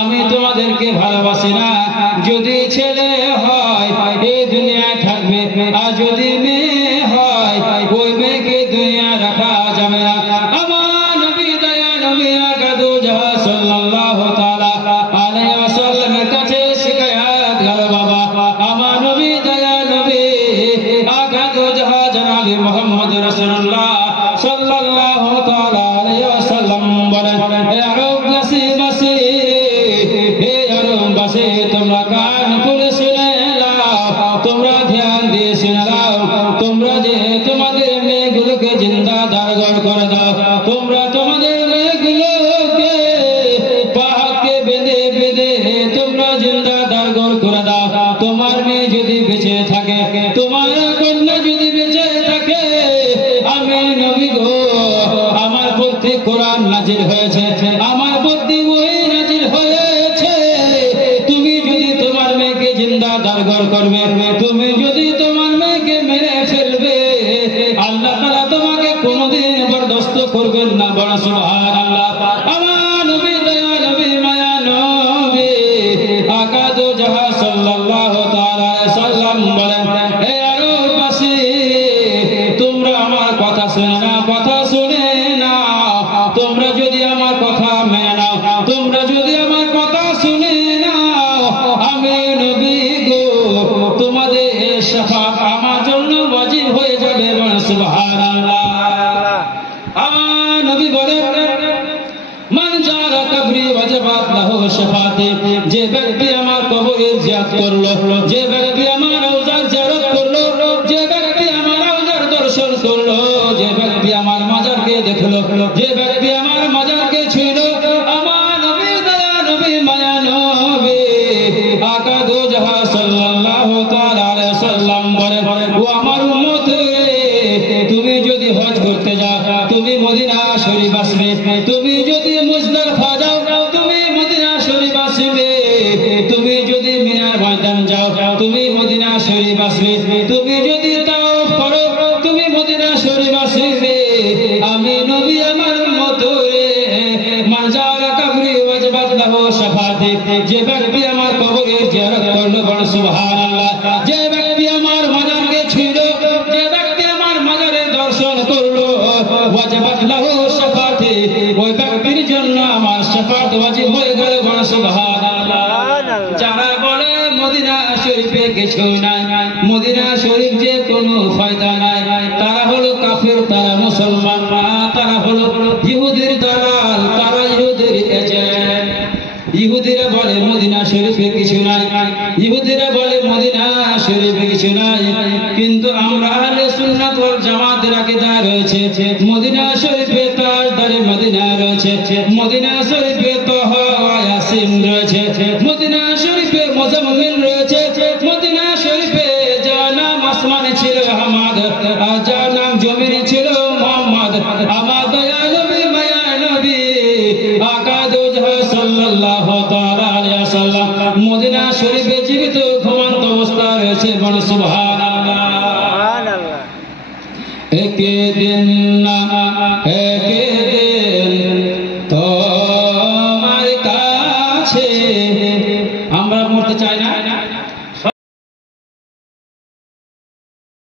আমি তোমাদেরকে ভালোবাসি না। যদি ছেলে হয় এই দুনিয়ায় থাকবে, আর যদি মেয়ে হয় ওই মেয়েকে দুনিয়া রাখা যাবে না। আমার নবী দয়া নবী আকাদু জাহা সাল্লাল্লাহু তাআলা আলাইহি ওয়াসাল্লামের কাছে শিকায়াত গেল বাবা। আমার নবী দয়া নবী আকাদু জাহা জনাবে মুহাম্মদ রাসূলুল্লাহ সাল্লাল্লাহু তাআলা আলাইহি ওয়াসাল্লাম বলেন, হে আরব বাসী হে আরব বাসী, তোমরা কান খুলে শুনে নাও, তোমরা ধ্যান দিয়ে শুনে নাও। তোমরা যে তোমাদের মেয়েগুলোকে জিন্দা দারগর করে দাও, তোমরা তোমাদের মেয়েগুলোকে পাহাড়কে বেঁধে বেঁধে তোমরা জিন্দা দারগর করে দাও। তোমার মেয়ে যদি বেঁচে থাকে, তোমার কন্যা যদি বেঁচে থাকে, আমি নবী গো আমার প্রতি কোরআন নাজিল হয়েছে, আমার প্রতি ওহী নাজিল হয়েছে। তুমি যদি তোমার মেয়েকে জিন্দা দারগর করবে, তুমি যদি তোমার মেয়েকে মেরে ফেলবে, আল্লাহ তাআলা তোমাকে কোনোদিন বরদাস্ত করবেন না। বড় সুবহানাল্লাহ। আমার নবী দয়া নবী মায়া নবী আকাদু জাহা সাল্লাল্লাহু তাআলা আলাইহি সাল্লাম বলেন, হে আরববাসী তোমরা আমার কথা শুনে নাও, কথা শুনে নাও। তোমরা যদি আমার কথা মেনে নাও, তোমরা যদি আমার কথা শুনে নাও, আমি নবী গো তোমাদের শাফাত আমার জন্য ওয়াজিব হয়ে যাবে। বলেন সুবহানাল্লাহ। আমার নবী বলেন, মান জারা কবরি ওয়াজাবাত লাহু শাফাতি, যে ব্যক্তি আমার কবরে জিয়ারত করলো, যে ব্যক্তি আমার রওজার জিয়ারত করলো, যে ব্যক্তি আমার রওজার দর্শন করলো, যে ব্যক্তি আমার মাজারকে দেখলো, যে ব্যক্তি আমার মাজারকে ছুঁলো, আমার নবী দয়া নবী মায়া নবী আকাদু জাহা সাল্লাল্লাহু তাআলা আলাইহি সাল্লাম বলেন, ও আমার উম্মত রে, তুমি যদি হজ করতে যাও, তুমি মদিনা শরীফ আসবে। তুমি যদি মুজদালিফা যাও, তুমি মদিনা শরীফ আসবে। তুমি যদি মিনার ময়দান যাও, তুমি মদিনা শরীফ আসবে। তুমি যদি তাওয়াফ করো, তুমি মদিনা শরীফ আসবে। আমি নবী আমার উম্মত রে, মান জারা কবরি ওয়াজাবাত লাহু শাফাতি, যে ব্যক্তি আমার কবরে জিয়ারত করলো, বড় সুবহানাল্লাহ, যে ব্যক্তি আমার মাজারকে ছুঁলো, যে ব্যক্তি আমার মাজারের দর্শন করলো, ওয়াজাবাত লাহু শাফাতি, ওই ব্যক্তির জন্য আমার শাফাত ওয়াজিব হয়ে গেল। বড় সুবহানাল্লাহ। যারা বলে মদিনা শরীফে কিছু নাই, মদিনা শরীফ যে কোনো ফায়দা নাই, তারা হলো কাফির, তারা মুসলমান না, তারা হলো ইহুদির দালাল, তারা ইহুদির এজেন্ট। ইহুদিরা বলে মদিনা শরীফে কিছু নাই, ইহুদিরা বলে মদিনা শরীফে কিছু নাই, কিন্তু আমরা আহলে সুন্নাত ওয়াল জামাতের আকীদা রয়েছে মদিনা শরীফে তাজদারে মদিনা রয়েছে, মদিনা শরীফে তাহা ইয়াসিন রয়েছে, মদিনা শরীফে মুজাম্মিল রয়েছে, মদিনা শরীফে যার নাম আসমানে ছিল আহমদ, আর যার নাম জমিনে ছিল মুহাম্মদ। আমার দয়া নবী মায়া নবী আকাদু জাহা সাল্লাল্লাহু তাআলা আলাইহি ওয়াসাল্লাম মদিনা শরীফে জীবিত ঘুমন্ত অবস্থা রয়েছে। বল সুবহানাল্লাহ। সুবহানাল্লাহ। এক দিন না এক